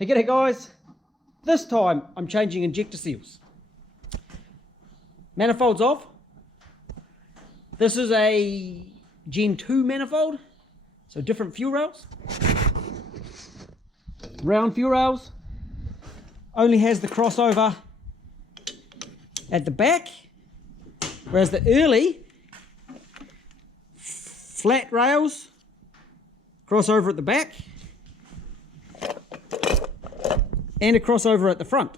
Hey, g'day guys. This time I'm changing injector seals. Manifold's off. This is a Gen 2 manifold, so different fuel rails. Round fuel rails. Only has the crossover at the back, whereas the early flat rails crossover at the back and a crossover at the front.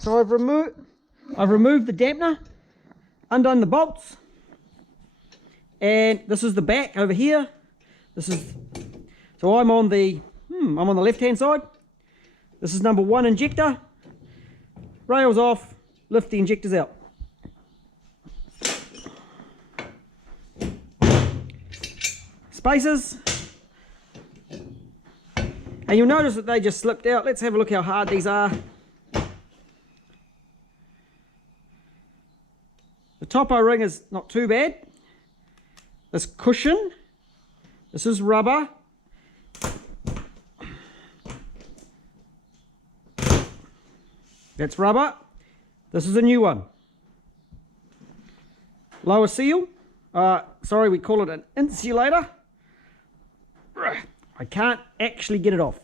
So I've removed the dampener, undone the bolts, and this is the back over here. So I'm on the left hand side. This is number 1 injector. Rails off, lift the injectors out. Spacers, and you'll notice that they just slipped out. Let's have a look how hard these are. The top O-ring is not too bad. This cushion, this is rubber. That's rubber. This is a new one. Lower seal, sorry, we call it an insulator. I can't actually get it off.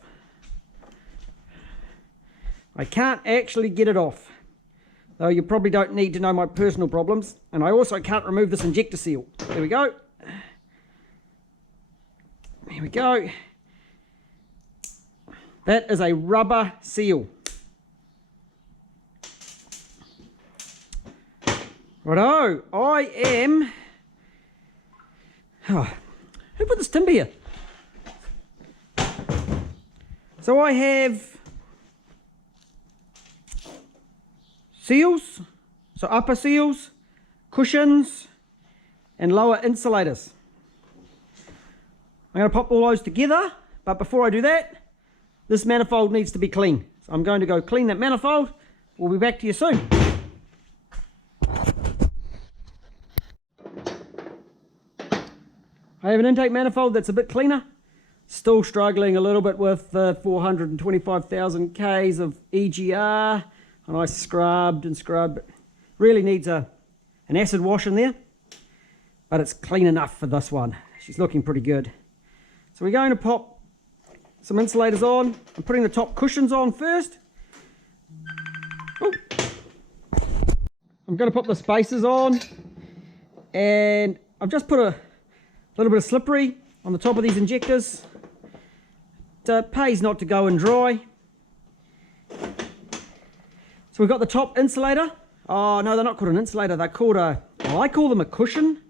Though you probably don't need to know my personal problems. And I also can't remove this injector seal. There we go. There we go. That is a rubber seal. Righto, who put this timber here? So I have seals, so upper seals, cushions, and lower insulators. I'm going to pop all those together, but before I do that, this manifold needs to be clean. So I'm going to go clean that manifold. We'll be back to you soon. I have an intake manifold that's a bit cleaner. Still struggling a little bit with the 425,000 Ks of EGR, and I scrubbed and scrubbed. Really needs an acid wash in there, but it's clean enough for this one. She's looking pretty good. So we're going to pop some insulators on. I'm putting the top cushions on first. Ooh. I'm going to put the spacers on, and I've just put a little bit of slippery on the top of these injectors. It pays not to go and dry. So we've got the top insulator. Oh no, they're not called an insulator, they're called I call them a cushion.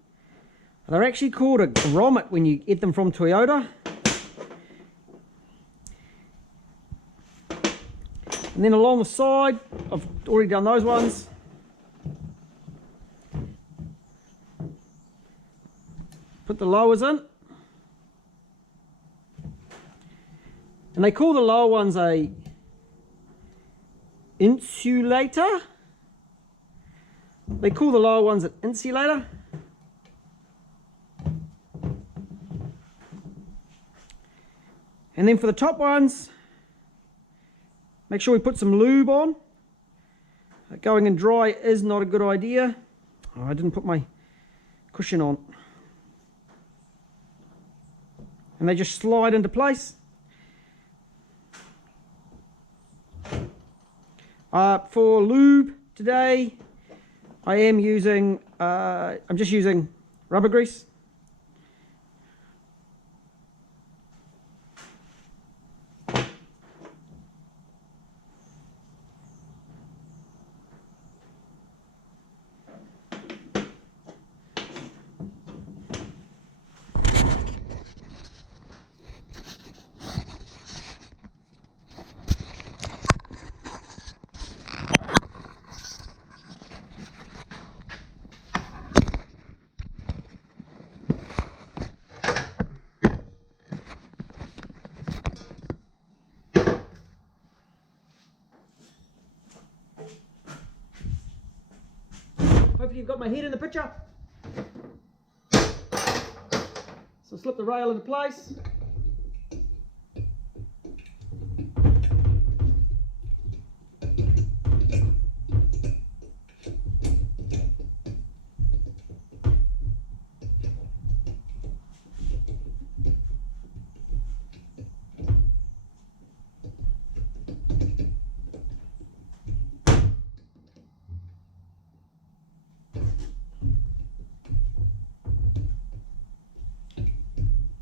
They're actually called a grommet when you get them from Toyota. And then along the side, I've already done those ones. Put the lowers in. And they call the lower ones a insulator. They call the lower ones an insulator. And then for the top ones, make sure we put some lube on. Going in dry is not a good idea. Oh, I didn't put my cushion on. And they just slide into place. For lube today, I am using, I'm just using rubber grease. Hopefully you've got my head in the picture. So slip the rail into place.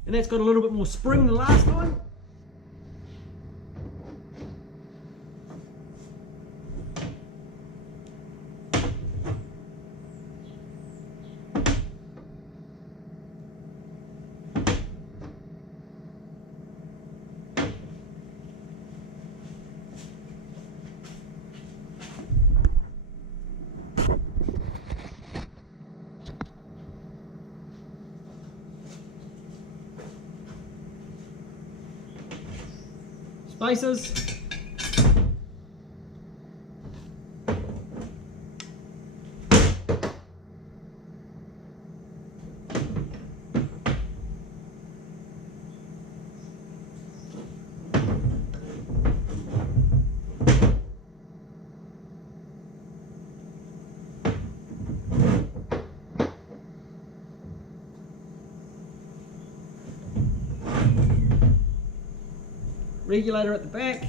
And that's got a little bit more spring than last time. Spacers. Regulator at the back.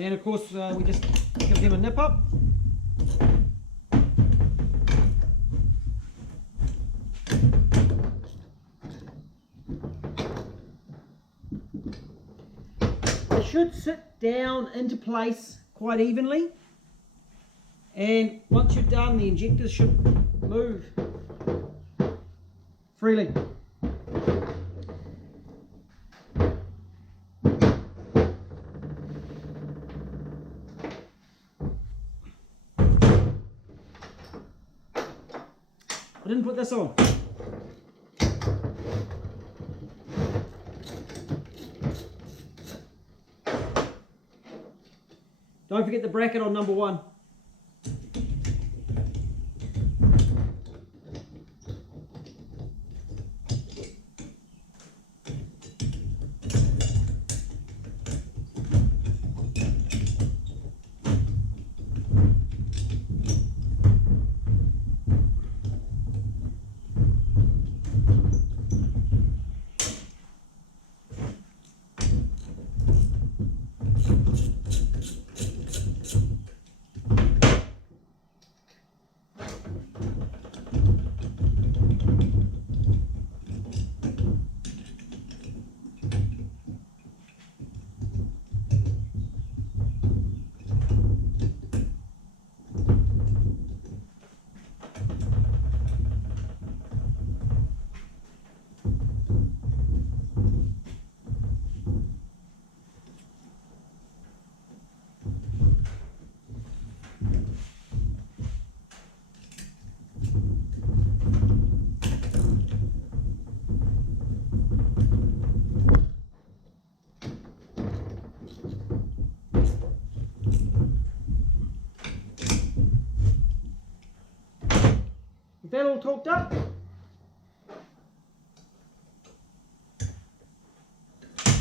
And of course we just give them a nip up. They should sit down into place quite evenly, and once you're done the injectors should move freely. I didn't put this on. Don't forget the bracket on number 1. With that all torqued up,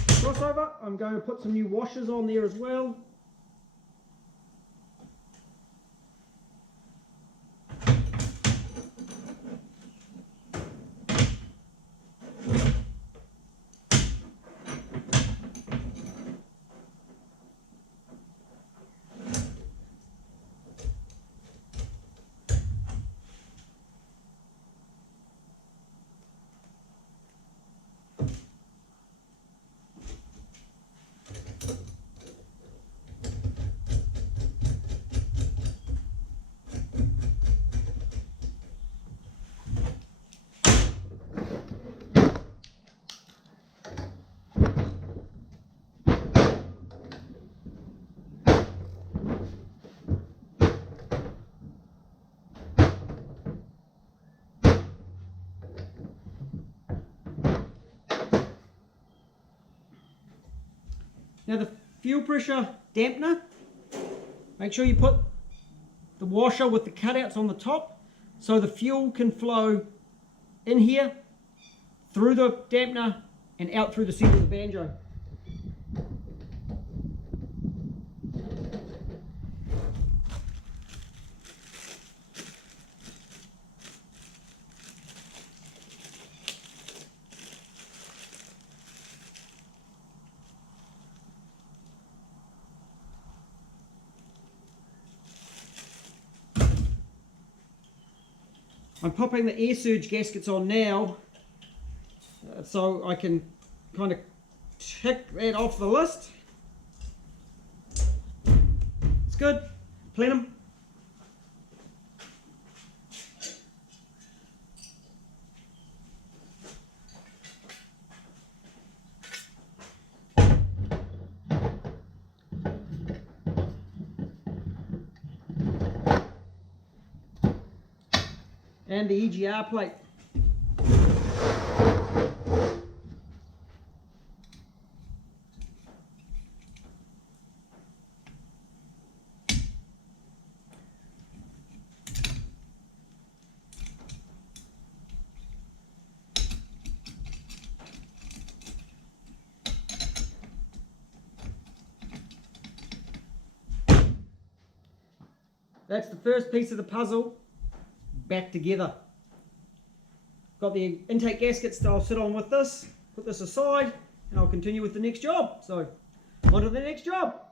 crossover, I'm going to put some new washers on there as well. Now the fuel pressure dampener, make sure you put the washer with the cutouts on the top so the fuel can flow in here, through the dampener and out through the seal of the banjo. I'm popping the air surge gaskets on now so I can kind of tick that off the list. It's good, plenum. And the EGR plate. That's the first piece of the puzzle back together. Got the intake gaskets that I'll sit on with this, put this aside, and I'll continue with the next job. So, on to the next job.